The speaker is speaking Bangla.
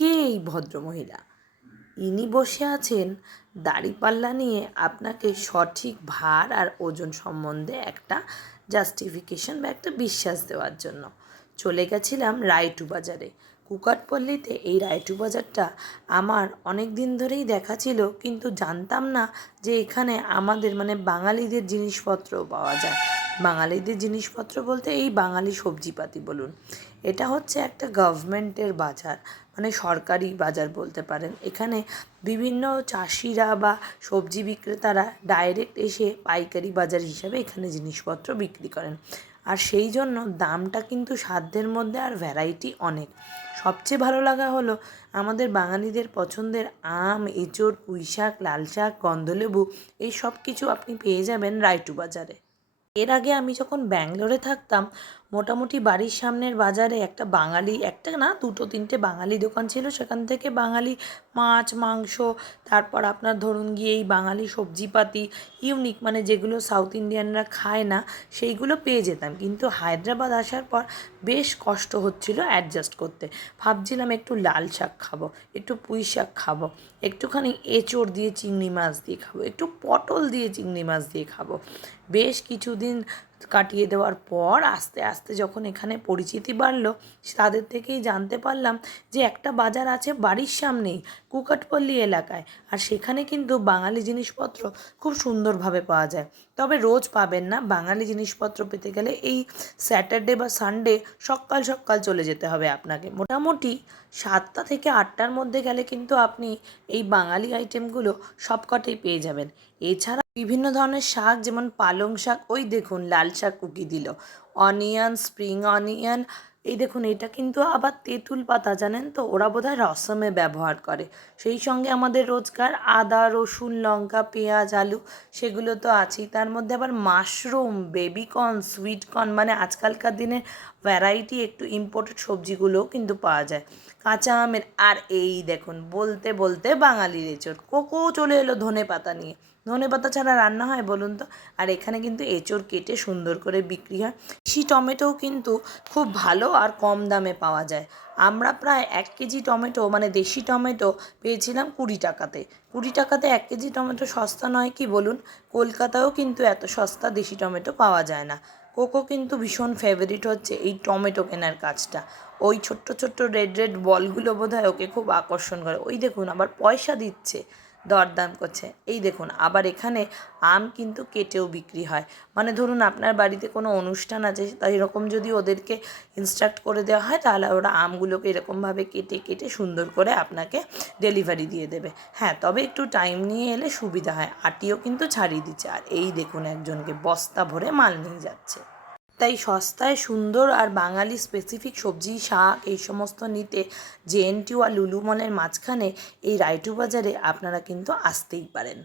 কে এই ভদ্রমহিলা? ইনি বসে আছেন দাঁড়িপাল্লা নিয়ে আপনাকে সঠিক ভার আর ওজন সম্বন্ধে একটা জাস্টিফিকেশন বা একটা বিশ্বাস দেওয়ার জন্য। চলে গেছিলাম রায়টু বাজারে। কুকাটপল্লিতে এই রায়টু বাজারটা আমার অনেক দিন ধরেই দেখা ছিল, কিন্তু জানতাম না যে এখানে আমাদের মানে বাঙালিদের জিনিসপত্র পাওয়া যায়। বাঙালিদের জিনিসপত্র বলতে এই বাঙালি সবজিপাতি বলুন। এটা হচ্ছে একটা গভর্নমেন্টের বাজার, মানে সরকারি বাজার বলতে পারেন। এখানে বিভিন্ন চাষিরা বা সবজি বিক্রেতারা ডাইরেক্ট এসে পাইকারি বাজার হিসাবে এখানে জিনিসপত্র বিক্রি করেন। আর সেই জন্য দামটা কিন্তু সাধ্যের মধ্যে, আর ভ্যারাইটি অনেক। সবচেয়ে ভালো লাগা হলো আমাদের বাঙালিদের পছন্দের আম, এঁচোড়, পুঁই শাক, লাল শাক, গন্ধলেবু, এই সব কিছু আপনি পেয়ে যাবেন রায়টু বাজারে। এর আগে আমি যখন ব্যাঙ্গালোরে থাকতাম, মোটামুটি বাড়ির সামনের বাজারে একটা বাঙালি, একটা না দুটো তিনটে বাঙালি দোকান ছিল। সেখান থেকে বাঙালি মাছ, মাংস, তারপর আপনার ধরুন গিয়ে এই বাঙালি সবজিপাতি ইউনিক, মানে যেগুলো সাউথ ইন্ডিয়ানরা খায় না, সেইগুলো পেয়ে যেতাম। কিন্তু হায়দ্রাবাদ আসার পর বেশ কষ্ট হচ্ছিল অ্যাডজাস্ট করতে। ভাবছিলাম একটু লাল শাক খাবো, একটু পুঁই শাক খাবো, একটুখানি এঁচোড় দিয়ে চিংড়ি মাছ দিয়ে খাবো, একটু পটল দিয়ে চিংড়ি মাছ দিয়ে খাবো। বেশ কিছুদিন কাটিয়ে দেওয়ার পর আস্তে আস্তে যখন এখানে পরিচিতি বাড়লো, তাদের থেকেই জানতে পারলাম যে একটা বাজার আছে বাড়ির সামনেই, কুকাটপল্লী এলাকায়। আর সেখানে কিন্তু বাঙালি জিনিসপত্র খুব সুন্দরভাবে পাওয়া যায়। তবে রোজ পাবেন না। বাঙালি জিনিসপত্র পেতে গেলে এই স্যাটারডে বা সানডে সকাল সকাল চলে যেতে হবে আপনাকে। মোটামুটি 7টা থেকে 8টার মধ্যে গেলে কিন্তু আপনি এই বাঙালি আইটেমগুলো সবকটাই পেয়ে যাবেন। এছাড়া বিভিন্ন ধরনের শাক, যেমন পালং শাক, ওই দেখুন লাল শাক কুকি দিল, অনিয়ন, স্প্রিং অনিয়ন, এই দেখুন এটা কিন্তু আবার তেঁতুল পাতা, জানেন তো, ওরা বোধহয় রসমে ব্যবহার করে। সেই সঙ্গে আমাদের রোজকার আদা, রসুন, লঙ্কা, পেঁয়াজ, আলু, সেগুলো তো আছেই। তার মধ্যে আবার মাশরুম, বেবিকর্ন, সুইটকর্ন, মানে আজকালকার দিনে ভ্যারাইটি একটু ইম্পোর্টেড সবজিগুলোও কিন্তু পাওয়া যায়। কাঁচা আমের, আর এই দেখুন বলতে বলতে বাঙালির এঁচোড়, কোকো চলে এলো ধনেপাতা নিয়ে। ধনেপাতা ছাড়া রান্না হয় বলুন তো? আর এখানে কিন্তু এঁচোড় কেটে সুন্দর করে বিক্রি হয়। দেশি টমেটোও কিন্তু খুব ভালো আর কম দামে পাওয়া যায়। আমরা প্রায় 1 কেজি টমেটো, মানে দেশি টমেটো, পেয়েছিলাম 20 টাকাতে। 20 টাকাতে 1 কেজি টমেটো সস্তা নয় কি বলুন? কলকাতায়ও কিন্তু এত সস্তা দেশি টমেটো পাওয়া যায় না। কোকো কিন্তু ভীষণ ফেভারিট হচ্ছে এই টমেটো কেনার কাজটা। ওই ছোট্ট ছোট্ট রেড রেড বলগুলো বোধহয় ওকে খুব আকর্ষণ করে। ওই দেখুন আবার পয়সা দিচ্ছে, দরদাম করছে। এই দেখুন আবার এখানে আম কিন্তু কেটেও বিক্রি হয়। মানে ধরুন আপনার বাড়িতে কোনো অনুষ্ঠান আছে, তাই এরকম যদি ওদেরকে ইনস্ট্রাক্ট করে দেওয়া হয়, তাহলে ওরা আমগুলোকে এরকমভাবে কেটে কেটে সুন্দর করে আপনাকে ডেলিভারি দিয়ে দেবে। হ্যাঁ, তবে একটু টাইম নিয়ে এলে সুবিধা হয়। আটিও কিন্তু ছাড়িয়ে দিচ্ছে। আর এই দেখুন একজনকে বস্তা ভরে মাল নিয়ে যাচ্ছে। তাই সস্তায় সুন্দর আর বাঙালি স্পেসিফিক সবজি, শাক, এই সমস্ত নিতে জেএনটিউ আর লুলু মলের মাঝখানে এই রায়টু বাজারে আপনারা কিন্তু আসতেই পারেন।